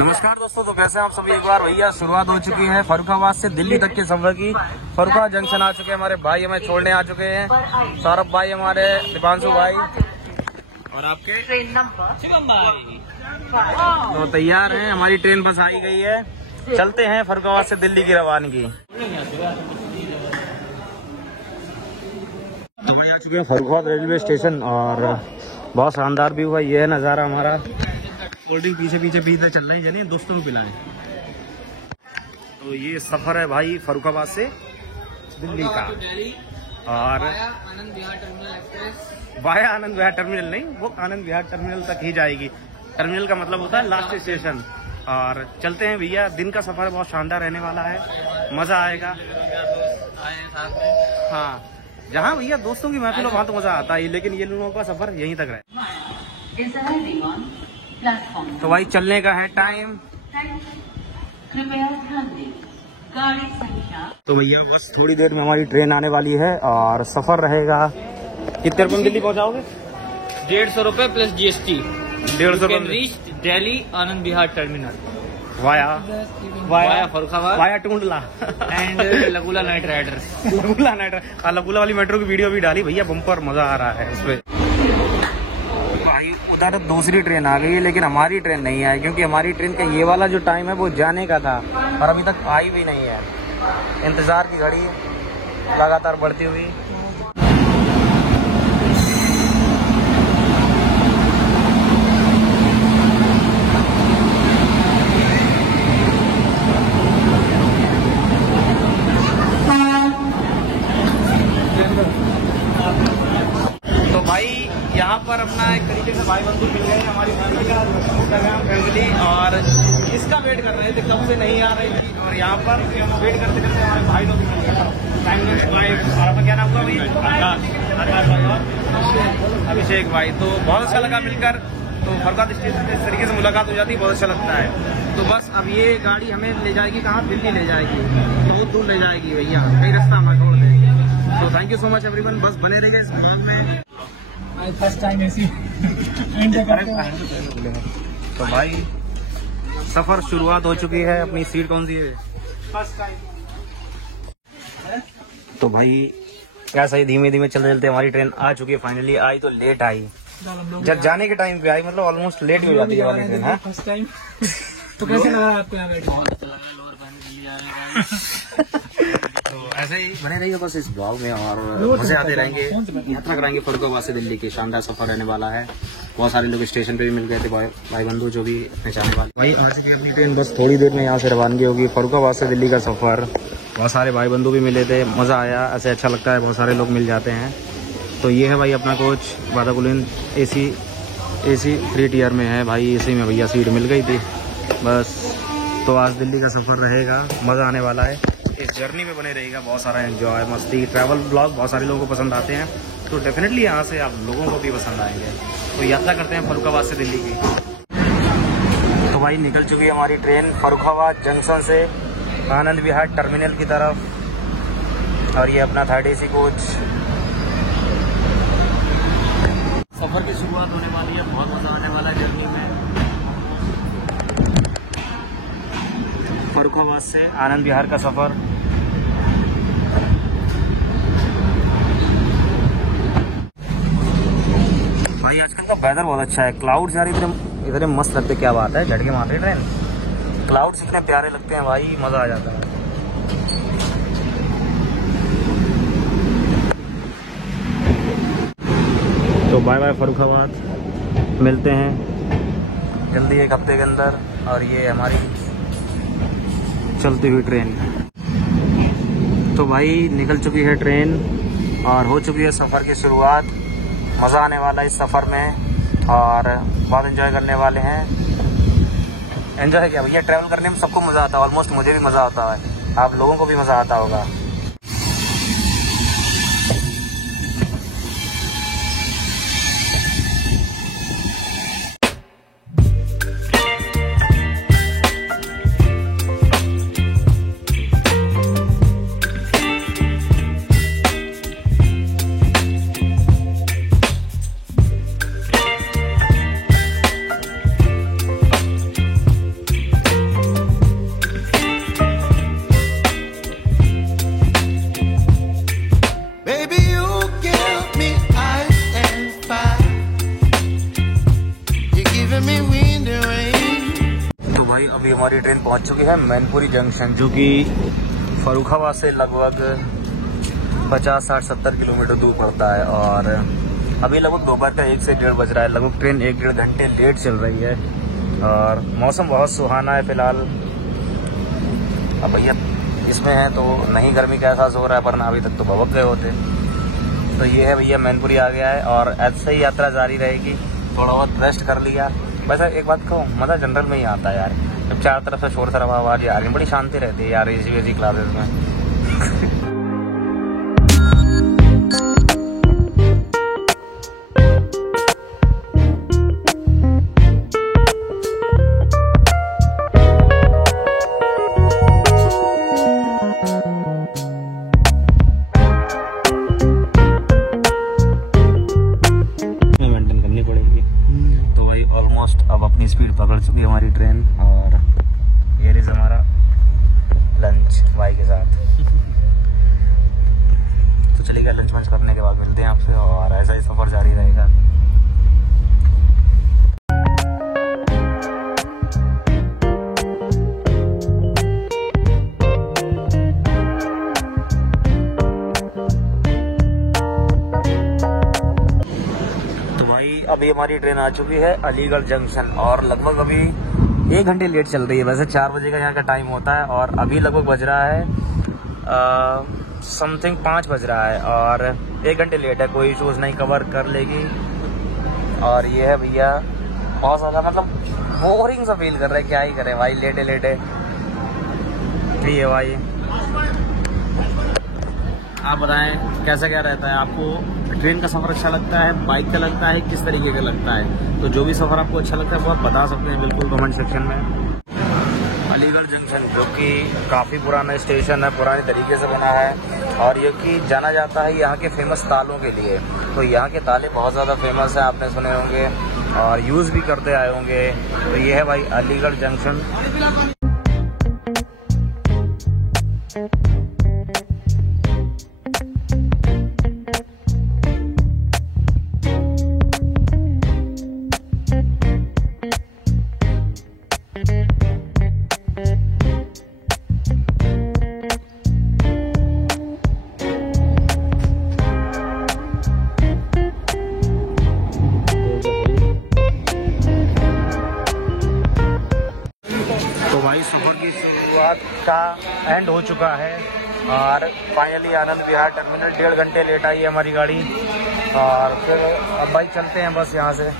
नमस्कार दोस्तों, तो कैसे हैं आप सभी। एक बार भैया शुरुआत हो चुकी है फर्रुखाबाद से दिल्ली तक के सफर की। फर्रुखाबाद जंक्शन आ चुके हैं, हमारे भाई हमें छोड़ने आ चुके हैं। सौरभ भाई हमारे, दीपांशु भाई और आपके शिवम भाई तो तैयार हैं। हमारी ट्रेन बस आई गई है, चलते हैं फर्रुखाबाद से दिल्ली की रवानगी। तो भाई आ चुके हैं फर्रुखाबाद रेलवे स्टेशन और बहुत शानदार व्यू है। ये है नज़ारा हमारा। कोल्ड ड्रिंक पीछे पीछे पीते चल रही है, दोस्तों को पिलाएं। तो ये सफर है भाई फर्रुखाबाद से दिल्ली का, और वाया आनंद विहार टर्मिनल नहीं, वो आनंद विहार टर्मिनल तक ही जाएगी। टर्मिनल का मतलब होता है लास्ट स्टेशन। और चलते हैं भैया, दिन का सफर बहुत शानदार रहने वाला है, मजा आएगा। हाँ, जहाँ भैया दोस्तों की महफिल हो वहाँ तो मजा आता है, लेकिन ये लोगों का सफर यहीं तक रहे। तो भाई चलने का है टाइम। कृपया ध्यान दें, गाड़ी संख्या। तो भैया बस थोड़ी देर में हमारी ट्रेन आने वाली है और सफर रहेगा। कितने रुपए में दिल्ली पहुंचाओगे? 150 रुपए प्लस GST। 150 रुपए reach Delhi Anand Vihar terminal via Farrukhabad via Tundla and लगुला नाइट राइडर्स। लगुला वाली मेट्रो की वीडियो भी डाली भैया, बम्पर मजा आ रहा है इसमें। भाई उधर दूसरी ट्रेन आ गई है, लेकिन हमारी ट्रेन नहीं आई, क्योंकि हमारी ट्रेन का ये वाला जो टाइम है वो जाने का था और अभी तक आई भी नहीं है। इंतजार की घड़ी लगातार बढ़ती हुई। तो भाई यहाँ पर अपना एक तरीके से भाई बंधु मिल गए, हमारी फैमिली का फैमिली, और इसका वेट कर रहे थे, कब से नहीं आ रही थी। और यहाँ पर वेट करते करते हमारे भाई लोग मिल गए। और आपका क्या नाम हुआ भाई? आकाश भाई और अभिषेक भाई। तो बहुत अच्छा लगा मिलकर। तो फर्रुखाबाद स्टेशन पे इस तरीके से मुलाकात हो जाती है, बहुत अच्छा लगता है। तो बस अब ये गाड़ी हमें ले जाएगी कहाँ? दिल्ली ले जाएगी, बहुत दूर ले जाएगी भैया, कहीं रास्ता हमें छोड़ दे। तो thank you so much everyone, बस बने रहिए इस ब्लॉग में। फर्स्ट टाइम ऐसी। तो भाई सफर शुरुआत हो चुकी है। अपनी सीट कौन सी है? First time. तो भाई क्या सही, धीमे धीमे चलते चलते हमारी ट्रेन आ चुकी है। फाइनली आई तो लेट आई, जब जाने के टाइम पे आई, मतलब ऑलमोस्ट लेट हो जाती है हमारी ट्रेन। First time. तो कैसे लगा आपको यहाँ बैठ? बहुत अच्छा लगा, लोअर दिल्ली जाने का। तो ऐसे ही बने रहिए बस इस ब्लॉग में, और मजे आते रहेंगे। यात्रा कराएंगे फर्रुखाबाद से दिल्ली की, शानदार सफर रहने वाला है। बहुत सारे लोग स्टेशन पे भी मिल गए थे, भाई बंधु जो भी पहचाने वाले। भाई आज की अपनी ट्रेन बस थोड़ी देर में यहाँ से रवानगी होगी। फर्रुखाबाद से दिल्ली का सफर, बहुत सारे भाई बंधु भी मिले थे, मजा आया। ऐसे अच्छा लगता है, बहुत सारे लोग मिल जाते हैं। तो ये है भाई अपना कोच वाताकुलिन, AC 3 टियर में है भाई। AC में भैया सीट मिल गई थी बस। तो आज दिल्ली का सफर रहेगा, मजा आने वाला है। इस जर्नी में बने रहेगा, बहुत सारा एंजॉय, मस्ती, ट्रैवल ब्लॉग बहुत सारे लोगों को पसंद आते हैं। तो डेफिनेटली यहाँ से आप लोगों को भी पसंद आएंगे। तो यात्रा करते हैं फर्रुखाबाद से दिल्ली की। तो भाई निकल चुकी है हमारी ट्रेन फर्रुखाबाद जंक्शन से आनंद विहार टर्मिनल की तरफ, और ये अपना 3rd AC कोच। सफर की शुरुआत होने वाली है, बहुत मजा आने वाला है जर्नी में। फर्रुखाबाद से आनंद विहार का सफर। भाई आजकल का वेदर बहुत अच्छा है, क्लाउड्स यार इतने मस्त लगते, क्या बात है, झटके मार रही ट्रेन। क्लाउड्स इतने प्यारे लगते हैं भाई, मजा आ जाता है। तो बाय बाय फर्रुखाबाद, मिलते हैं जल्दी एक हफ्ते के अंदर। और ये हमारी चलती हुई ट्रेन। तो भाई निकल चुकी है ट्रेन और हो चुकी है सफ़र की शुरुआत। मज़ा आने वाला है इस सफ़र में और बहुत एंजॉय करने वाले हैं। एंजॉय क्या भैया, ट्रैवल करने में सबको मज़ा आता है, ऑलमोस्ट मुझे भी मज़ा आता है, आप लोगों को भी मज़ा आता होगा। भाई अभी हमारी ट्रेन पहुंच चुकी है मैनपुरी जंक्शन, जो कि फर्रुखाबाद से लगभग 50, 60, 70 किलोमीटर दूर पड़ता है। और अभी लगभग दोपहर का 1 से 1:30 बज रहा है। लगभग ट्रेन 1-1.5 घंटे लेट चल रही है और मौसम बहुत सुहाना है फिलहाल। अब भैया इसमें है तो नहीं गर्मी का एहसास हो रहा है, वरना अभी तक तो भवक गए होते। तो ये है भैया मैनपुरी आ गया है और ऐसे ही यात्रा जारी रहेगी। थोड़ा बहुत रेस्ट कर लिया। वैसे एक बात कहूँ, मज़ा जनरल में ही आता है यार, जब चार तरफ से शोर शराबा आवाज़ आ रही है, बड़ी शांति रहती है यार एसी क्लासेस में। ऑलमोस्ट अब अपनी स्पीड पकड़ चुकी है हमारी ट्रेन और ये रही हमारा लंच भाई के साथ। तो चलिएगा, लंच वंच करने के बाद मिलते हैं आपसे और ऐसा ही सफ़र जारी रहेगा। अभी हमारी ट्रेन आ चुकी है अलीगढ़ जंक्शन और लगभग अभी 1 घंटे लेट चल रही है। वैसे 4 बजे का यहाँ का टाइम होता है और अभी लगभग बज रहा है समथिंग 5 बज रहा है और 1 घंटे लेट है। कोई इशूज़ नहीं, कवर कर लेगी। और ये है भैया बहुत ज़्यादा मतलब बोरिंग सा फील कर रहे हैं, क्या ही करें भाई, लेटे लेटे। ठीक है भाई, आप बताएं कैसा क्या रहता है आपको? ट्रेन का सफ़र अच्छा लगता है, बाइक का लगता है, किस तरीके का लगता है? तो जो भी सफ़र आपको अच्छा लगता है वो आप बता सकते हैं बिल्कुल कमेंट सेक्शन में। अलीगढ़ जंक्शन जो कि काफ़ी पुराना स्टेशन है, पुराने तरीके से बना है और ये कि जाना जाता है यहाँ के फेमस तालों के लिए। तो यहाँ के ताले बहुत ज़्यादा फेमस हैं, आपने सुने होंगे और यूज़ भी करते आए होंगे। तो ये है भाई अलीगढ़ जंक्शन। तो भाई सफ़र की शुरुआत का एंड हो चुका है और फाइनली आनंद विहार टर्मिनल 1.5 घंटे लेट आई है हमारी गाड़ी। और फिर अब भाई चलते हैं बस यहाँ से।